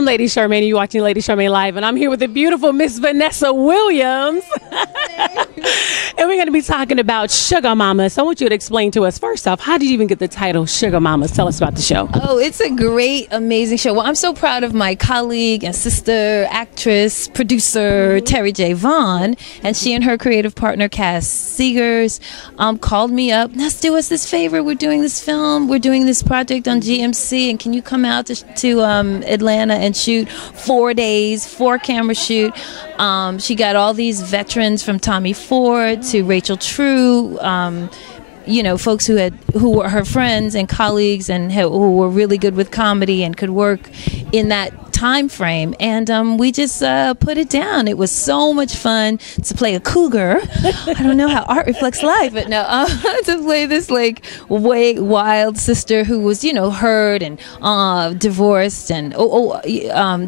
I'm Lady Charmaine, and you're watching Lady Charmaine Live, and I'm here with the beautiful Miss Vanessa Williams. And we're going to be talking about Sugar Mamas. So I want you to explain to us, first off, how did you even get the title Sugar Mamas? Tell us about the show. Oh, it's a great, amazing show. Well, I'm so proud of my colleague and sister, actress, producer, Terry J. Vaughn, and she and her creative partner, Cass Seegers, called me up. Let's do us this favor. We're doing this film. We're doing this project on GMC, and can you come out to Atlanta and shoot 4 days, 4-camera shoot? She got all these veterans from Tommy Ford to Rachel True, you know, folks who were her friends and colleagues and who were really good with comedy and could work in that time frame, and we just put it down. It was so much fun to play a cougar. I don't know how art reflects life, but no, to play this like way wild sister who was, you know, hurt and divorced and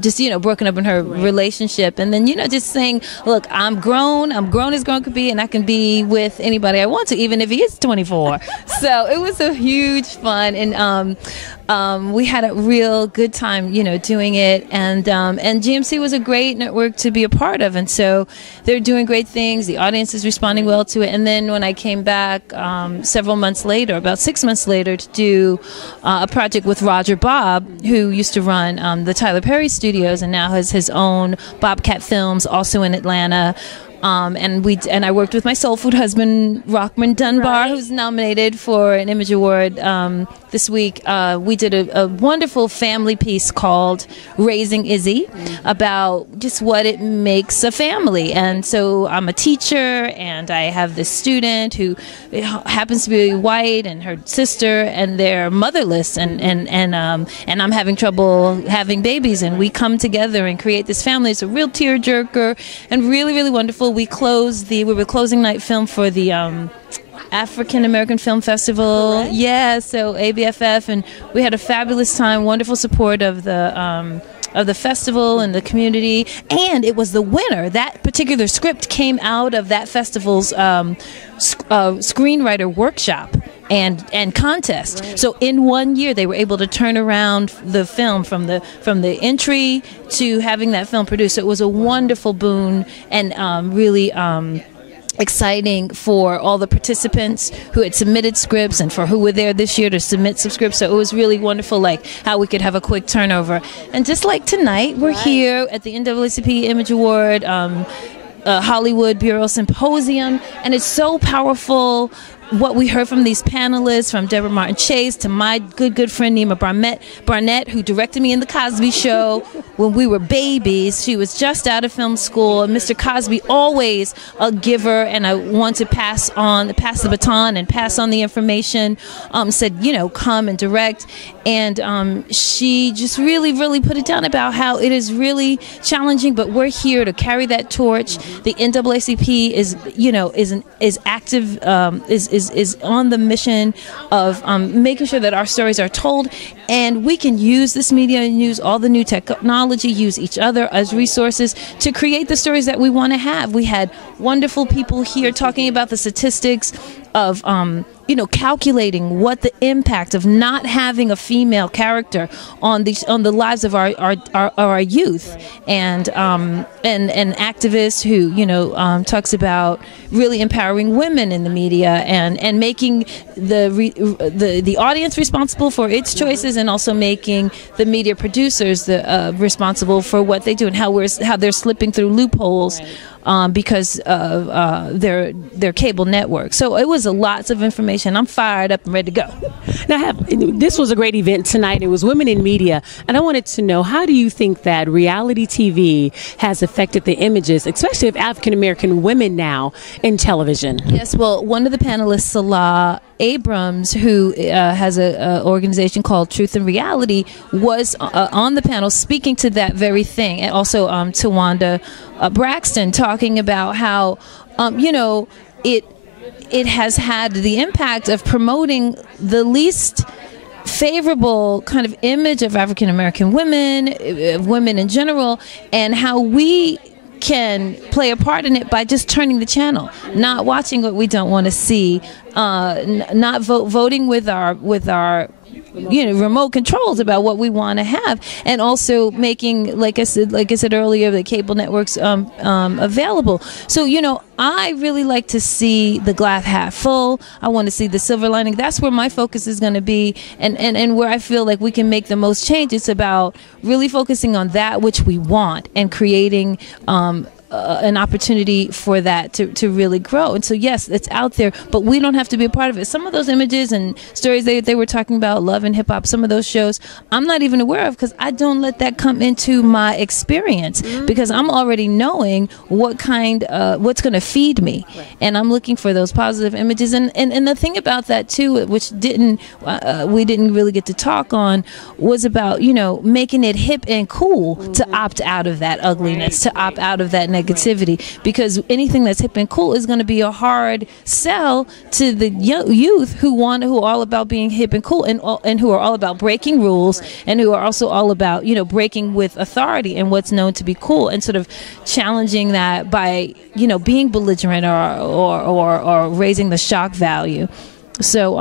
just, you know, broken up in her relationship, and then, you know, just saying, look, I'm grown as grown could be, and I can be with anybody I want to, even if he is 24. So it was a huge fun, and we had a real good time, you know, doing it, and GMC was a great network to be a part of, and so they're doing great things. The audience is responding well to it. And then when I came back several months later, about 6 months later, to do a project with Roger Bob, who used to run the Tyler Perry Studios and now has his own Bobcat Films, also in Atlanta. And I worked with my soul food husband, Rockman Dunbar, who's nominated for an Image Award this week. We did a wonderful family piece called Raising Izzy, about just what it makes a family. And so I'm a teacher, and I have this student who happens to be white, and her sister, and they're motherless, and I'm having trouble having babies, and we come together and create this family. It's a real tearjerker and really, really wonderful. We were closing night film for the African American Film Festival. Right. Yeah, so ABFF, and we had a fabulous time, wonderful support of the festival and the community, and it was the winner. That particular script came out of that festival's screenwriter workshop and contest. Right. So in 1 year they were able to turn around the film from the entry to having that film produced. So it was a wonderful boon, and really exciting for all the participants who had submitted scripts and for who were there this year to submit some scripts. So it was really wonderful, like how we could have a quick turnover. And just like tonight, we're here at the NAACP Image Award, Hollywood Bureau Symposium, and it's so powerful what we heard from these panelists, from Deborah Martin Chase to my good friend Nima Barnett, who directed me in The Cosby Show when we were babies. She was just out of film school, and Mr. Cosby, always a giver, and I want to pass the baton and pass on the information, said, you know, come and direct. And she just really, really put it down about how it is really challenging, but we're here to carry that torch. The NAACP is, you know, is active, is on the mission of making sure that our stories are told, and we can use this media and use all the new technology, use each other as resources to create the stories that we want to have. We had wonderful people here talking about the statistics of you know, calculating what the impact of not having a female character on the lives of our youth, and an activist who, you know, talks about really empowering women in the media and making the audience responsible for its choices, and also making the media producers responsible for what they do, and how they're slipping through loopholes. Because of their cable network. So it was lots of information. I'm fired up and ready to go. Now, this was a great event tonight. It was Women in Media, and I wanted to know, how do you think that reality TV has affected the images, especially of African American women now in television? Yes, well, one of the panelists, Salah Abrams, who has an organization called Truth and Reality, was on the panel speaking to that very thing, and also Tawanda Braxton, talking about how you know, it has had the impact of promoting the least favorable kind of image of African American women, women in general, and how we can play a part in it by just turning the channel, not watching what we don't want to see, not voting with our remote controls about what we want to have, and also making, like I said earlier, the cable networks available. So I really like to see the glass half full. I want to see the silver lining. That's where my focus is going to be, and where I feel like we can make the most change. It's about really focusing on that which we want and creating an opportunity for that to really grow. And so, yes, it's out there, but we don't have to be a part of it. Some of those images and stories they were talking about, Love and Hip Hop, some of those shows, I'm not even aware of, because I don't let that come into my experience, because I'm already knowing what's going to feed me. Right. And I'm looking for those positive images. And the thing about that too, which we didn't really get to talk on, was about, making it hip and cool to opt out of that ugliness, to opt out of that negativity, because anything that's hip and cool is going to be a hard sell to the youth who are all about being hip and cool, and who are all about breaking rules, and who are also all about breaking with authority and what's known to be cool, and sort of challenging that by being belligerent or raising the shock value. So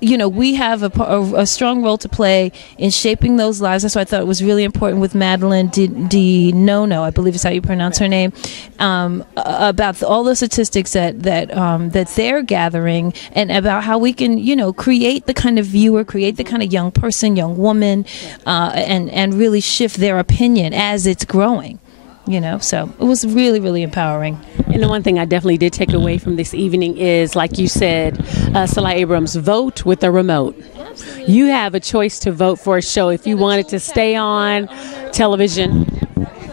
we have a strong role to play in shaping those lives. That's why I thought it was really important with Madeline DeNono, I believe is how you pronounce her name, about all the statistics that they're gathering, and about how we can, create the kind of viewer, create the kind of young person, young woman, and really shift their opinion as it's growing. So it was really, really empowering. And the one thing I definitely did take away from this evening is, like you said, Salah Abrams, vote with a remote. Absolutely. You have a choice to vote for a show if you wanted to stay on television.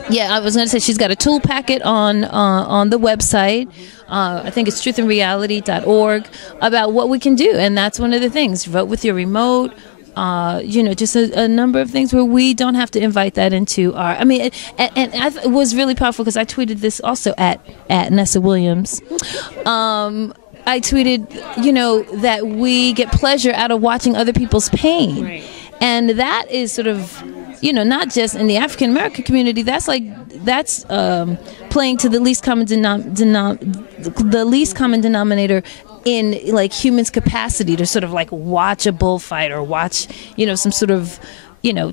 Yeah, I was going to say she's got a tool packet on the website. I think it's truthandreality.org, about what we can do. And that's one of the things. Vote with your remote. Just a number of things where we don't have to invite that into our. It was really powerful, because I tweeted this also at Vanessa Williams. I tweeted, that we get pleasure out of watching other people's pain, right. And that is sort of, not just in the African American community. That's playing to the least common denominator in like humans' capacity to sort of like watch a bullfight or watch some sort of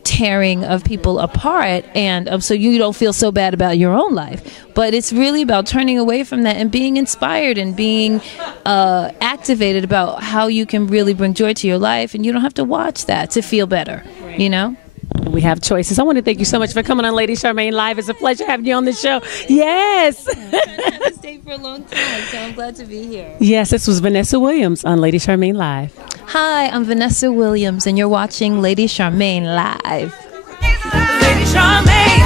tearing of people apart, and so you don't feel so bad about your own life. But it's really about turning away from that and being inspired and being activated about how you can really bring joy to your life, and you don't have to watch that to feel better. Right. We have choices. I want to thank you so much for coming on Lady Charmaine Live. It's a pleasure having you on the show. Yes. I've been trying to stay for a long time, so I'm glad to be here. Yes, this was Vanessa Williams on Lady Charmaine Live. Hi, I'm Vanessa Williams, and you're watching Lady Charmaine Live. Lady Charmaine.